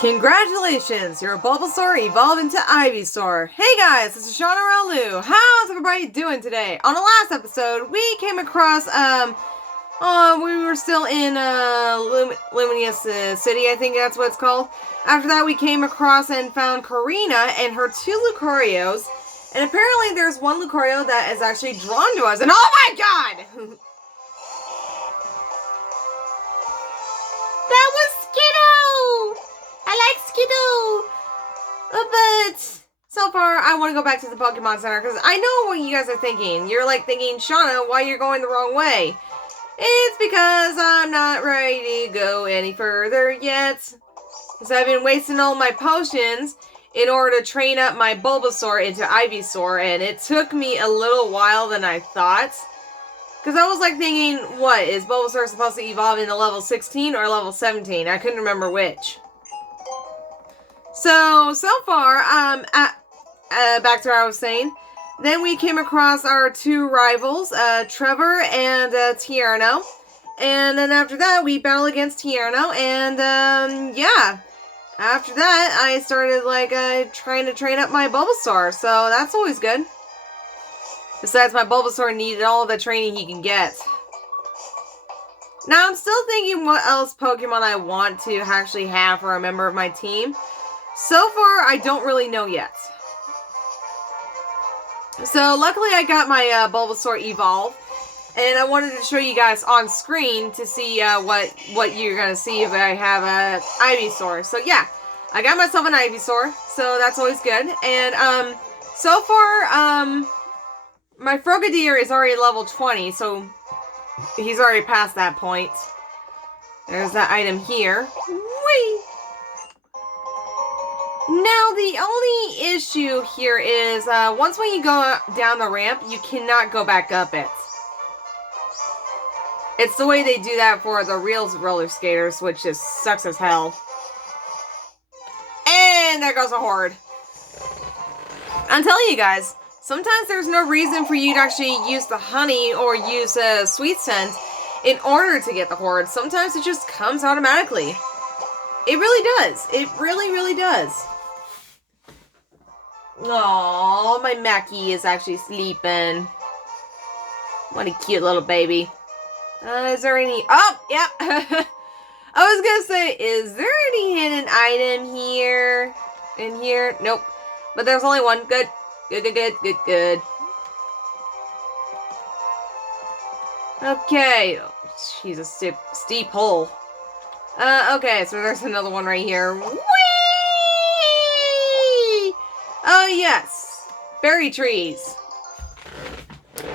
Congratulations! Your Bulbasaur evolved into Ivysaur. Hey guys, this is Shauna Ralu. How's everybody doing today? On the last episode, we came across, we were still in, Luminous City, I think that's what it's called. After that, we came across and found Karina and her two Lucorios. And apparently there's one Lucario that is actually drawn to us. And oh my god! That was Skiddo! I like Skiddo! But so far, I want to go back to the Pokemon Center because I know what you guys are thinking. You're like thinking, Shauna, why you're going the wrong way? It's because I'm not ready to go any further yet. Because I've been wasting all my potions in order to train up my Bulbasaur into Ivysaur, and it took me a little while than I thought. Because I was like thinking, what, is Bulbasaur supposed to evolve into level 16 or level 17? I couldn't remember which. So far, back to what I was saying. Then we came across our two rivals, Trevor and Tierno. And then after that, we battled against Tierno, and yeah. After that, I started, like, trying to train up my Bulbasaur, so that's always good. Besides, my Bulbasaur needed all the training he can get. Now, I'm still thinking what else Pokemon I want to actually have for a member of my team. So far, I don't really know yet. So, luckily I got my Bulbasaur Evolve. And I wanted to show you guys on screen to see what you're going to see if I have a Ivysaur. So yeah, I got myself an Ivysaur, so that's always good. And so far, my Frogadier is already level 20, so he's already past that point. There's that item here. Whee! Now, the only issue here is, once when you go down the ramp, you cannot go back up it. It's the way they do that for the real roller skaters, which just sucks as hell. And there goes a horde. I'm telling you guys, sometimes there's no reason for you to actually use the honey or use a sweet scent in order to get the horde. Sometimes it just comes automatically. It really does. It really, really does. Aww, my Mackie is actually sleeping. What a cute little baby. Is there any... Oh, yep. I was gonna say, is there any hidden item here? In here? Nope. But there's only one. Good. Good, good, good, good, good. Okay. She's a steep hole. Okay, so there's another one right here. Whee! Oh, yes. Berry trees.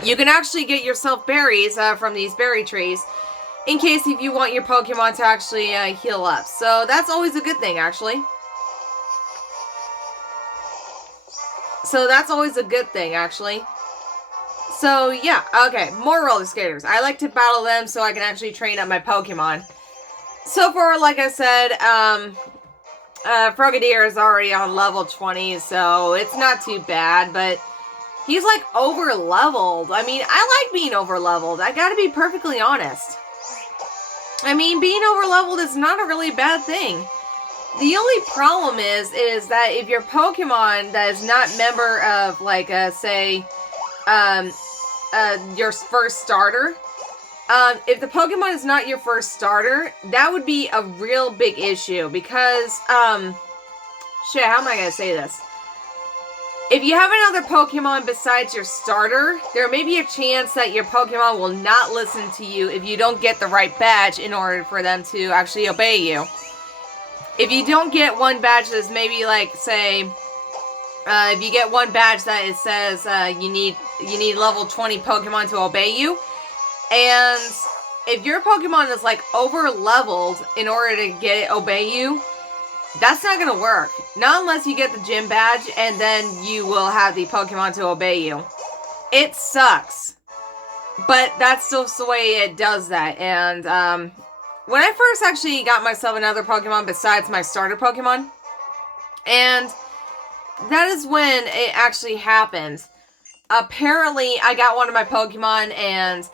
You can actually get yourself berries from these berry trees in case if you want your Pokemon to actually heal up. So that's always a good thing, actually. So yeah, okay, more roller skaters. I like to battle them so I can actually train up my Pokemon. So far, like I said, Frogadier is already on level 20, so it's not too bad, but he's like over-leveled. I mean, I like being over-leveled. I gotta be perfectly honest. I mean, being over-leveled is not a really bad thing. The only problem is that if your Pokemon that is not member of, like, say, your first starter, if the Pokemon is not your first starter, that would be a real big issue because, shit, how am I gonna say this? If you have another Pokemon besides your starter, there may be a chance that your Pokemon will not listen to you if you don't get the right badge in order for them to actually obey you. If you don't get one badge that's maybe like, say, if you get one badge that it says you need level 20 Pokemon to obey you, and if your Pokemon is like over-leveled in order to get it obey you, that's not gonna work. Not unless you get the gym badge, and then you will have the Pokemon to obey you. It sucks. But that's just the way it does that. And, when I first actually got myself another Pokemon besides my starter Pokemon, and that is when it actually happened. Apparently, I got one of my Pokemon, and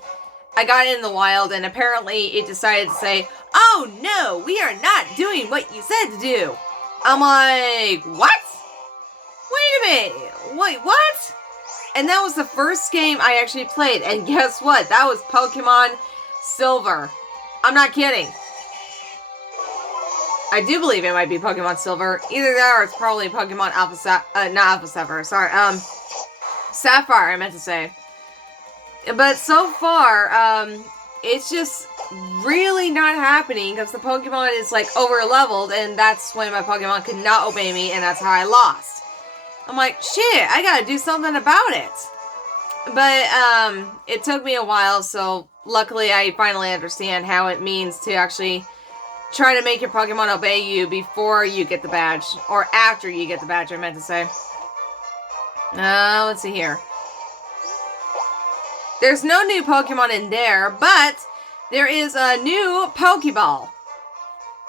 I got it in the wild, and apparently it decided to say, "Oh no, we are not doing what you said to do." I'm like, what? Wait a minute. Wait, what? And that was the first game I actually played. And guess what? That was Pokemon Silver. I'm not kidding. I do believe it might be Pokemon Silver. Either that or it's probably Pokemon Alpha not Alpha Sapphire, sorry. Sapphire, I meant to say. But so far, it's just really not happening because the Pokemon is like over leveled, and that's when my Pokemon could not obey me, and that's how I lost. I'm like, shit, I gotta do something about it. But it took me a while, so luckily I finally understand how it means to actually try to make your Pokemon obey you before you get the badge, or after you get the badge, I meant to say. Let's see here. There's no new Pokemon in there, but there is a new Pokeball.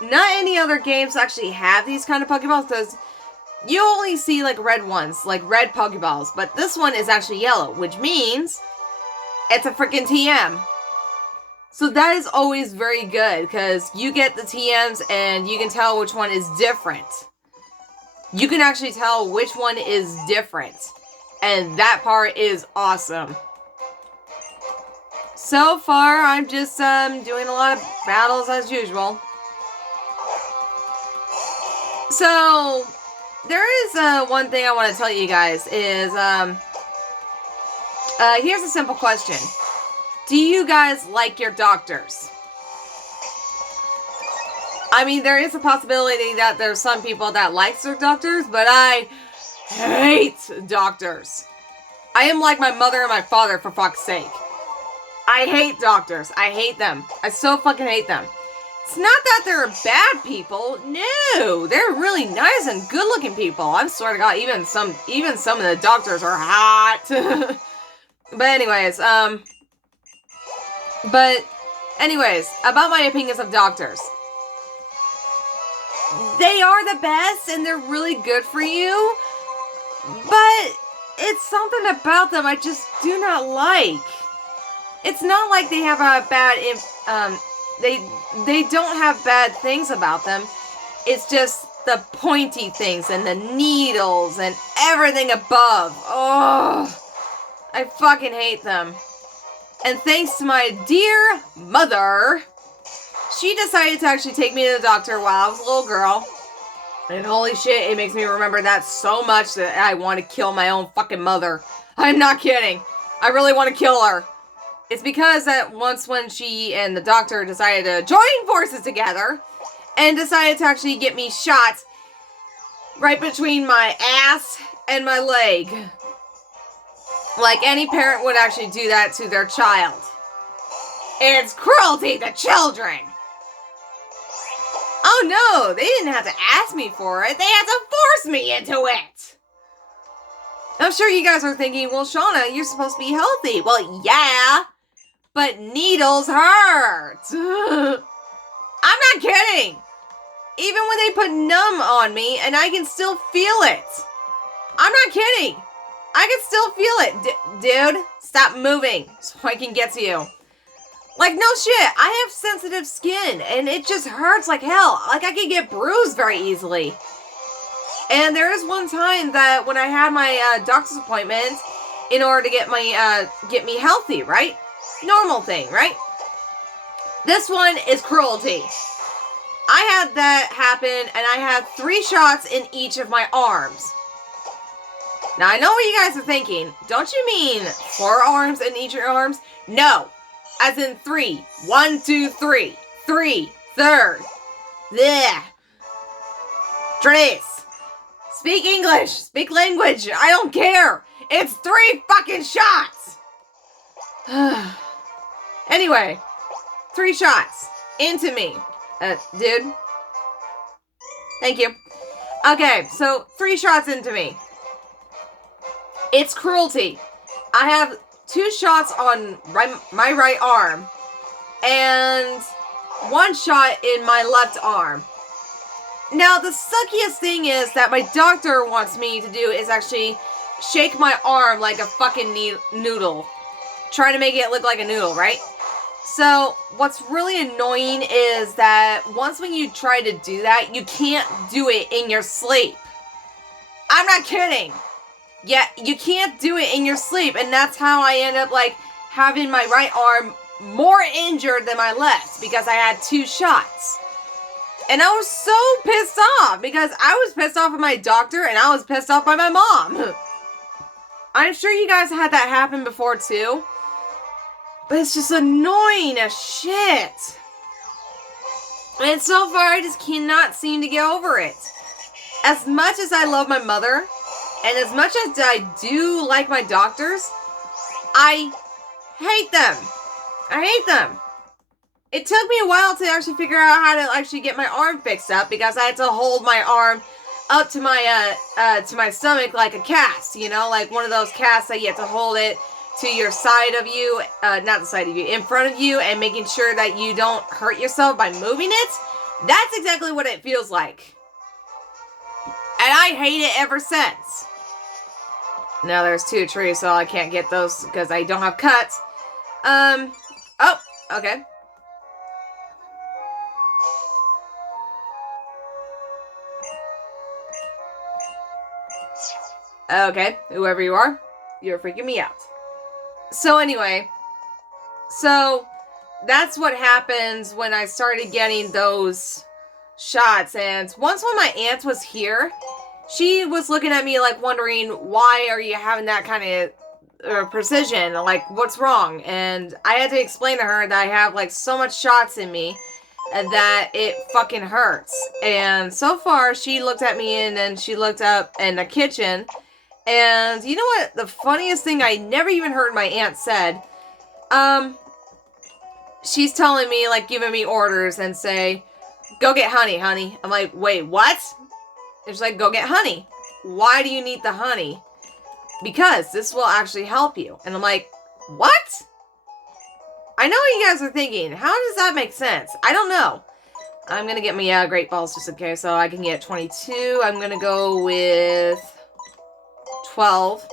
Not any other games actually have these kind of Pokeballs, because you only see like red ones, like red Pokeballs, but this one is actually yellow, which means it's a freaking TM. So that is always very good, because you get the TMs and you can tell which one is different. You can actually tell which one is different, and that part is awesome. So far, I'm just doing a lot of battles as usual. So there is one thing I want to tell you guys is here's a simple question. Do you guys like your doctors? I mean, there is a possibility that there's some people that like their doctors, but I hate doctors. I am like my mother and my father, for fuck's sake. I hate doctors. I hate them. I so fucking hate them. It's not that they're bad people. No, they're really nice and good-looking people. I swear to God, even some of the doctors are hot. But anyways, about my opinions of doctors. They are the best and they're really good for you, but it's something about them I just do not like. It's not like they have a bad, they don't have bad things about them. It's just the pointy things and the needles and everything above. Oh, I fucking hate them. And thanks to my dear mother, she decided to actually take me to the doctor while I was a little girl. And holy shit, it makes me remember that so much that I want to kill my own fucking mother. I'm not kidding. I really want to kill her. It's because that once when she and the doctor decided to join forces together and decided to actually get me shot right between my ass and my leg. Like any parent would actually do that to their child. It's cruelty to children. Oh no, they didn't have to ask me for it. They had to force me into it. I'm sure you guys are thinking, well, Shauna, you're supposed to be healthy. Well, yeah, but needles hurt. I'm not kidding. Even when they put numb on me and I can still feel it. I'm not kidding. I can still feel it. Dude, stop moving so I can get to you. Like, no shit. I have sensitive skin and it just hurts like hell. Like, I can get bruised very easily. And there is one time that when I had my doctor's appointment in order to get me healthy, right? Normal thing, right? This one is cruelty. I had that happen and I had 3 shots in each of my arms. Now, I know what you guys are thinking. Don't you mean 4 arms in each of your arms? No. As in 3. 1, 2, 3. 3. Third. Blech. Tres. Speak English. Speak language. I don't care. It's 3 fucking shots. Anyway. 3 shots. Into me. Dude. Thank you. Okay, so 3 shots into me. It's cruelty. I have 2 shots on my right arm and 1 shot in my left arm. Now, the suckiest thing is that my doctor wants me to do is actually shake my arm like a fucking noodle. Try to make it look like a noodle, right? So, what's really annoying is that once when you try to do that, you can't do it in your sleep. I'm not kidding. Yeah, you can't do it in your sleep, and that's how I end up, like, having my right arm more injured than my left, because I had 2 shots. And I was so pissed off, because I was pissed off at my doctor, and I was pissed off by my mom. I'm sure you guys had that happen before, too. But it's just annoying as shit. And so far, I just cannot seem to get over it. As much as I love my mother, and as much as I do like my doctors, I hate them. I hate them. It took me a while to actually figure out how to actually get my arm fixed up, because I had to hold my arm up to my stomach like a cast, you know, like one of those casts that you have to hold it to your side of you, not the side of you, in front of you, and making sure that you don't hurt yourself by moving it. That's exactly what it feels like. And I hate it ever since. Now there's 2 trees, so I can't get those because I don't have cuts. Oh, okay. Okay, whoever you are, you're freaking me out. So anyway, so that's what happens when I started getting those shots. And once when my aunt was here, she was looking at me like wondering, why are you having that kind of precision? Like, what's wrong? And I had to explain to her that I have like so much shots in me and that it fucking hurts. And so far, she looked at me and then she looked up in the kitchen. And you know what? The funniest thing I never even heard my aunt said, she's telling me, like, giving me orders and say, go get honey, honey. I'm like, wait, what? And she's like, go get honey. Why do you need the honey? Because this will actually help you. And I'm like, what? I know what you guys are thinking. How does that make sense? I don't know. I'm going to get me Great Balls just in case, so I can get 22. I'm going to go with 12.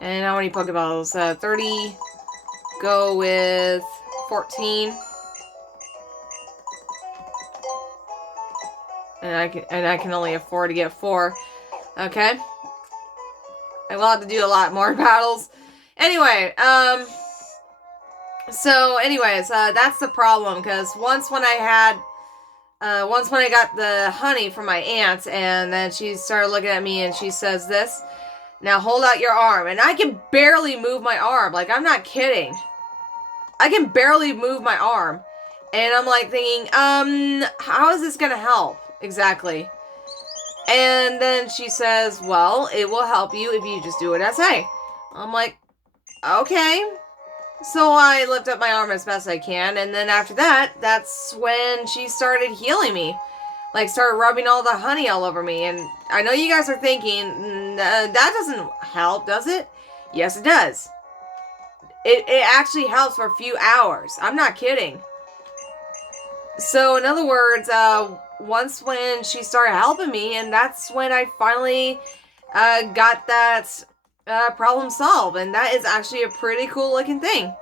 And how many Pokeballs? 30. Go with 14. And I can only afford to get 4. Okay. I will have to do a lot more battles. Anyway, so anyways, that's the problem, because once when I got the honey from my aunt, and then she started looking at me and she says this, now hold out your arm, and I can barely move my arm. Like, I'm not kidding. I can barely move my arm. And I'm like thinking, how is this gonna help? Exactly. And then she says, well, it will help you if you just do what I say. I'm like, okay. So I lift up my arm as best I can, and then after that, that's when she started healing me. Like, started rubbing all the honey all over me. And I know you guys are thinking, that doesn't help, does it? Yes, it does. It actually helps for a few hours. I'm not kidding. So, in other words, once when she started helping me, and that's when I finally got that problem solved. And that is actually a pretty cool looking thing.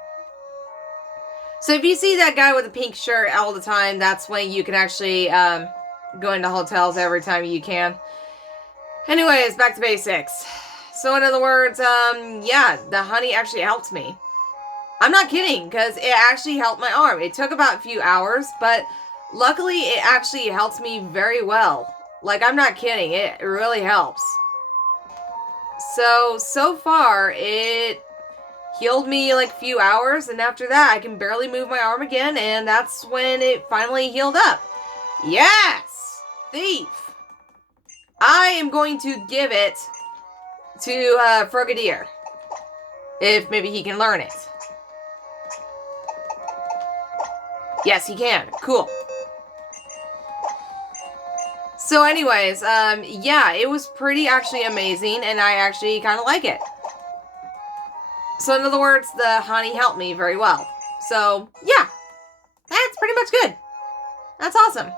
So if you see that guy with a pink shirt all the time, that's when you can actually go into hotels every time you can. Anyways, back to basics. So in other words, yeah, the honey actually helped me. I'm not kidding, because it actually helped my arm. It took about a few hours, but luckily it actually helped me very well. Like, I'm not kidding, it really helps. So far, it healed me like a few hours, and after that, I can barely move my arm again, and that's when it finally healed up. Yes! Thief! I am going to give it to Frogadier. If maybe he can learn it. Yes, he can. Cool. So anyways, yeah, it was pretty actually amazing, and I actually kind of like it. So in other words, the honey helped me very well. So, yeah, that's pretty much good. That's awesome.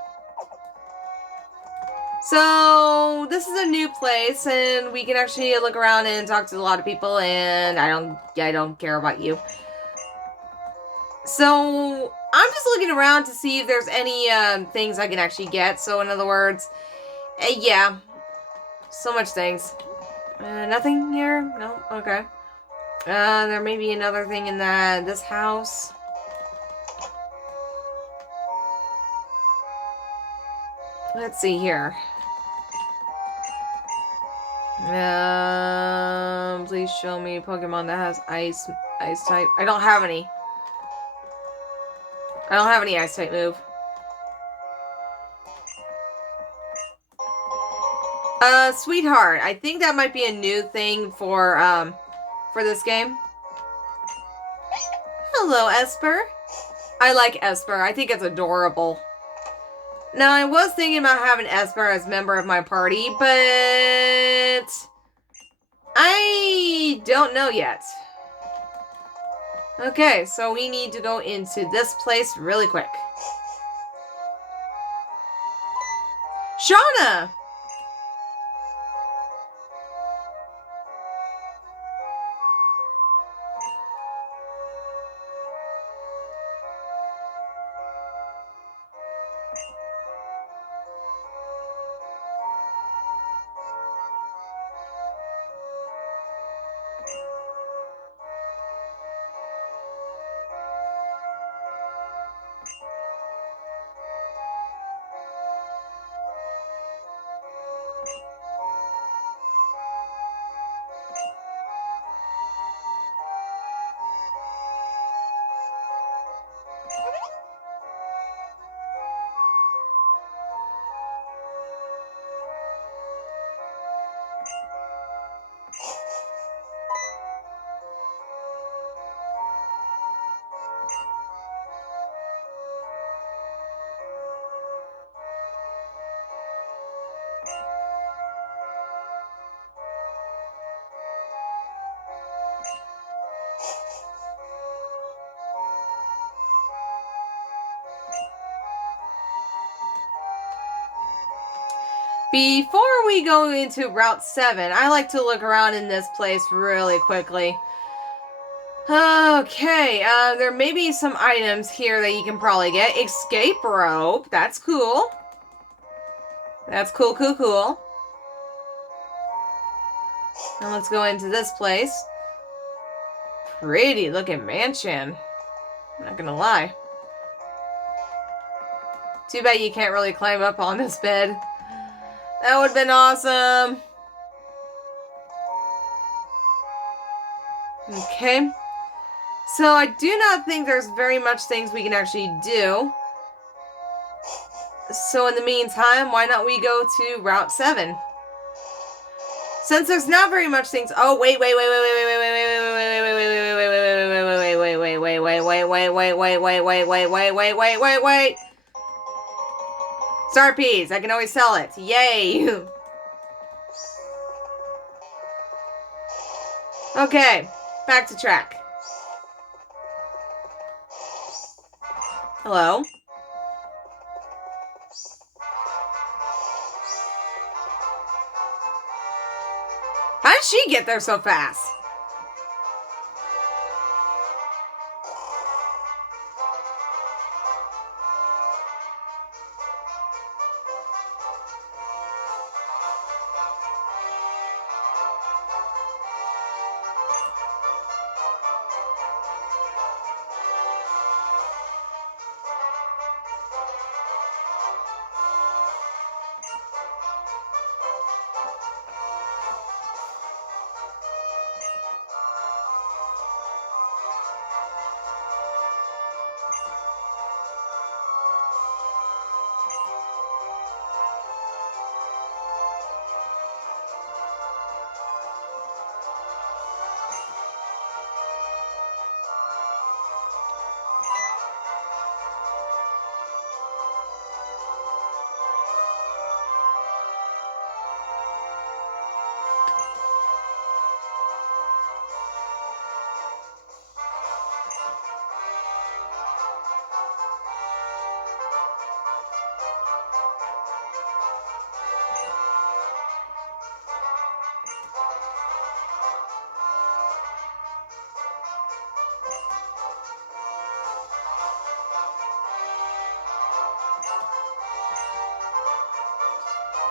So, this is a new place, and we can actually look around and talk to a lot of people, and I don't care about you. So I'm just looking around to see if there's any things I can actually get. So in other words, yeah, so much things. Nothing here? No? Okay. There may be another thing in this house. Let's see here. Please show me Pokemon that has ice type. I don't have any. I don't have any ice type move. Sweetheart. I think that might be a new thing for this game. Hello, Esper. I like Esper. I think it's adorable. Now, I was thinking about having Esper as member of my party, but I don't know yet. Okay, so we need to go into this place really quick. Shauna! Before we go into Route 7, I like to look around in this place really quickly. Okay, there may be some items here that you can probably get. Escape rope, that's cool. That's cool. Now let's go into this place. Pretty looking mansion. Not gonna lie. Too bad you can't really climb up on this bed. That would have been awesome. Okay. So I do not think there's very much things we can actually do. So in the meantime, why not we go to Route 7? Since there's not very much things. Oh, wait. Star Piece, I can always sell it. Yay! Okay, back to track. Hello? How did she get there so fast?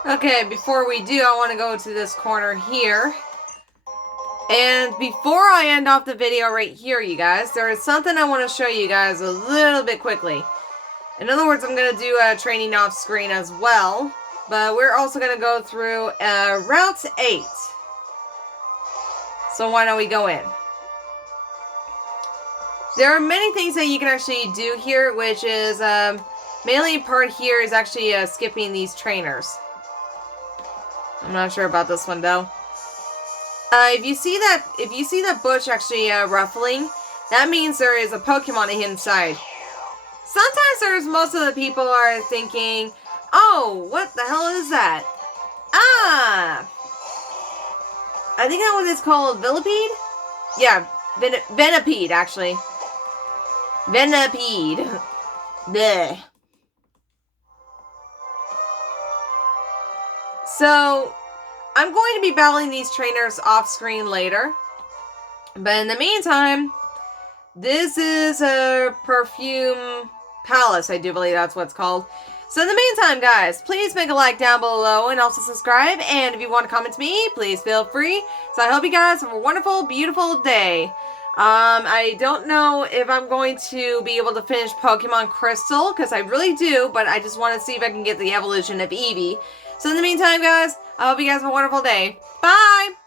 Okay, before we do, I want to go to this corner here. And before I end off the video right here, you guys, there is something I want to show you guys a little bit quickly. In other words, I'm going to do a training off screen as well. But we're also going to go through Route 8. So why don't we go in? There are many things that you can actually do here, which is mainly part here is actually skipping these trainers. I'm not sure about this one though. If you see that bush actually ruffling, that means there is a Pokemon inside. Sometimes most of the people are thinking, oh, what the hell is that? Ah! I think that one is called Villipede? Yeah, Venipede, actually. Venipede. Bleh. So, I'm going to be battling these trainers off screen later. But in the meantime, this is a Perfume Palace, I do believe that's what it's called. So in the meantime, guys, please make a like down below and also subscribe. And if you want to comment to me, please feel free. So I hope you guys have a wonderful, beautiful day. I don't know if I'm going to be able to finish Pokemon Crystal, because I really do, but I just want to see if I can get the evolution of Eevee. So in the meantime, guys, I hope you guys have a wonderful day. Bye!